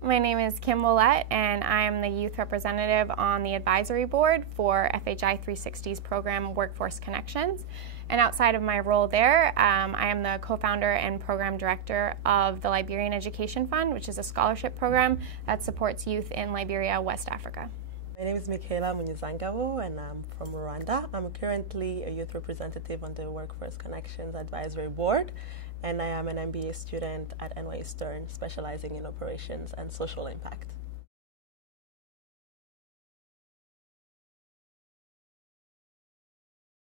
My name is Kim Ouillette, and I am the youth representative on the advisory board for FHI 360's program Workforce Connections. And outside of my role there, I am the co-founder and program director of the Liberian Education Fund, which is a scholarship program that supports youth in Liberia, West Africa. My name is Michaella Munyuzangabo, and I'm from Rwanda. I'm currently a youth representative on the Workforce Connections Advisory Board, and I am an MBA student at NYU Stern, specializing in operations and social impact.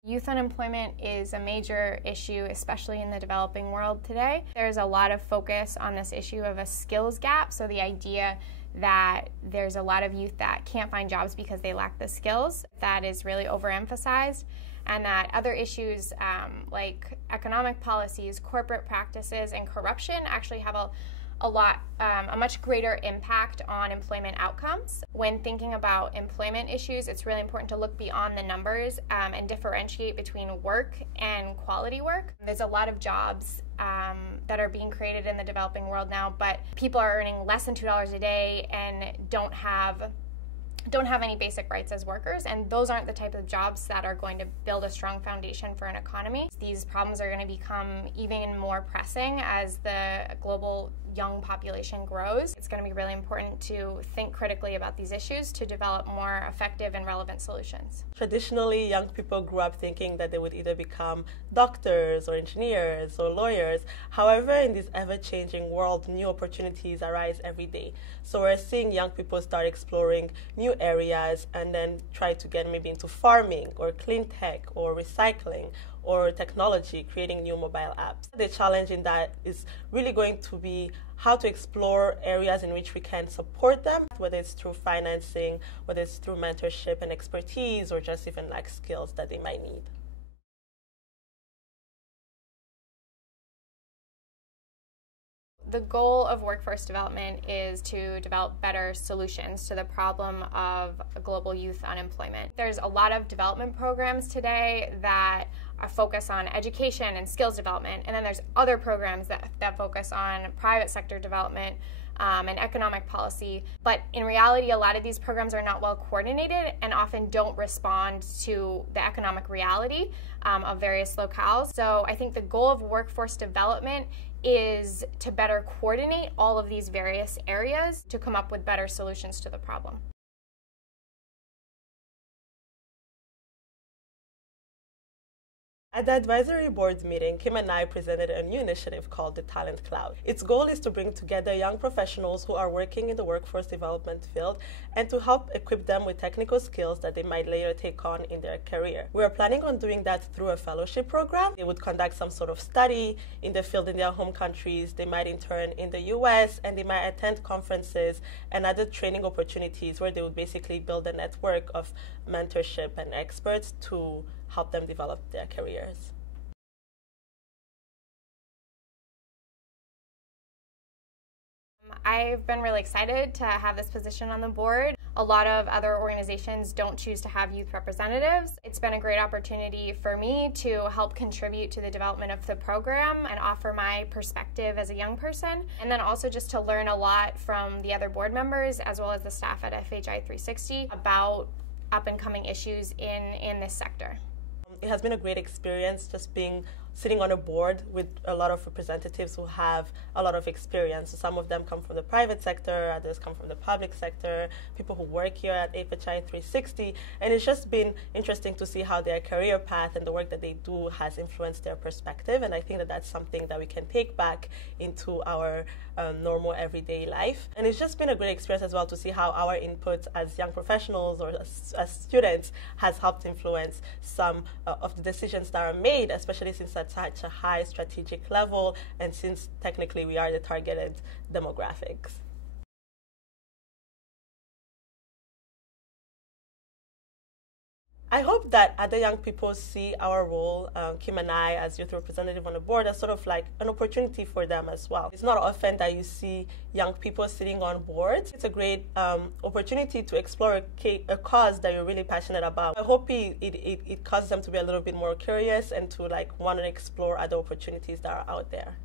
Youth unemployment is a major issue, especially in the developing world today. There's a lot of focus on this issue of a skills gap, so the idea that there's a lot of youth that can't find jobs because they lack the skills. That is really overemphasized, and that other issues like economic policies, corporate practices, and corruption actually have a much greater impact on employment outcomes. When thinking about employment issues, it's really important to look beyond the numbers and differentiate between work and quality work. There's a lot of jobs that are being created in the developing world now, but people are earning less than $2 a day and don't have any basic rights as workers, and those aren't the type of jobs that are going to build a strong foundation for an economy. These problems are going to become even more pressing as the global young population grows. It's going to be really important to think critically about these issues to develop more effective and relevant solutions. Traditionally, young people grew up thinking that they would either become doctors or engineers or lawyers. However, in this ever-changing world, new opportunities arise every day. So we're seeing young people start exploring new areas and then try to get maybe into farming or clean tech or recycling or technology, creating new mobile apps. The challenge in that is really going to be how to explore areas in which we can support them, whether it's through financing, whether it's through mentorship and expertise, or just even like skills that they might need. The goal of workforce development is to develop better solutions to the problem of global youth unemployment. There's a lot of development programs today that are focused on education and skills development, and then there's other programs that focus on private sector development and economic policy. But in reality, a lot of these programs are not well coordinated and often don't respond to the economic reality of various locales. So I think the goal of workforce development is to better coordinate all of these various areas to come up with better solutions to the problem. At the advisory board meeting, Kim and I presented a new initiative called the Talent Cloud. Its goal is to bring together young professionals who are working in the workforce development field and to help equip them with technical skills that they might later take on in their career. We are planning on doing that through a fellowship program. They would conduct some sort of study in the field in their home countries. They might intern in the US, and they might attend conferences and other training opportunities where they would basically build a network of mentorship and experts to help them develop their careers. I've been really excited to have this position on the board. A lot of other organizations don't choose to have youth representatives. It's been a great opportunity for me to help contribute to the development of the program and offer my perspective as a young person, and then also just to learn a lot from the other board members as well as the staff at FHI 360 about up-and-coming issues in this sector. It has been a great experience just sitting on a board with a lot of representatives who have a lot of experience. So some of them come from the private sector, others come from the public sector, people who work here at FHI 360, and it's just been interesting to see how their career path and the work that they do has influenced their perspective, and I think that that's something that we can take back into our normal everyday life. And it's just been a great experience as well to see how our input as young professionals or as students has helped influence some of the decisions that are made, especially since at such a high strategic level and since technically we are the targeted demographics. I hope that other young people see our role, Kim and I, as youth representative on the board, as sort of like an opportunity for them as well. It's not often that you see young people sitting on boards. It's a great opportunity to explore a cause that you're really passionate about. I hope it causes them to be a little bit more curious and to like want to explore other opportunities that are out there.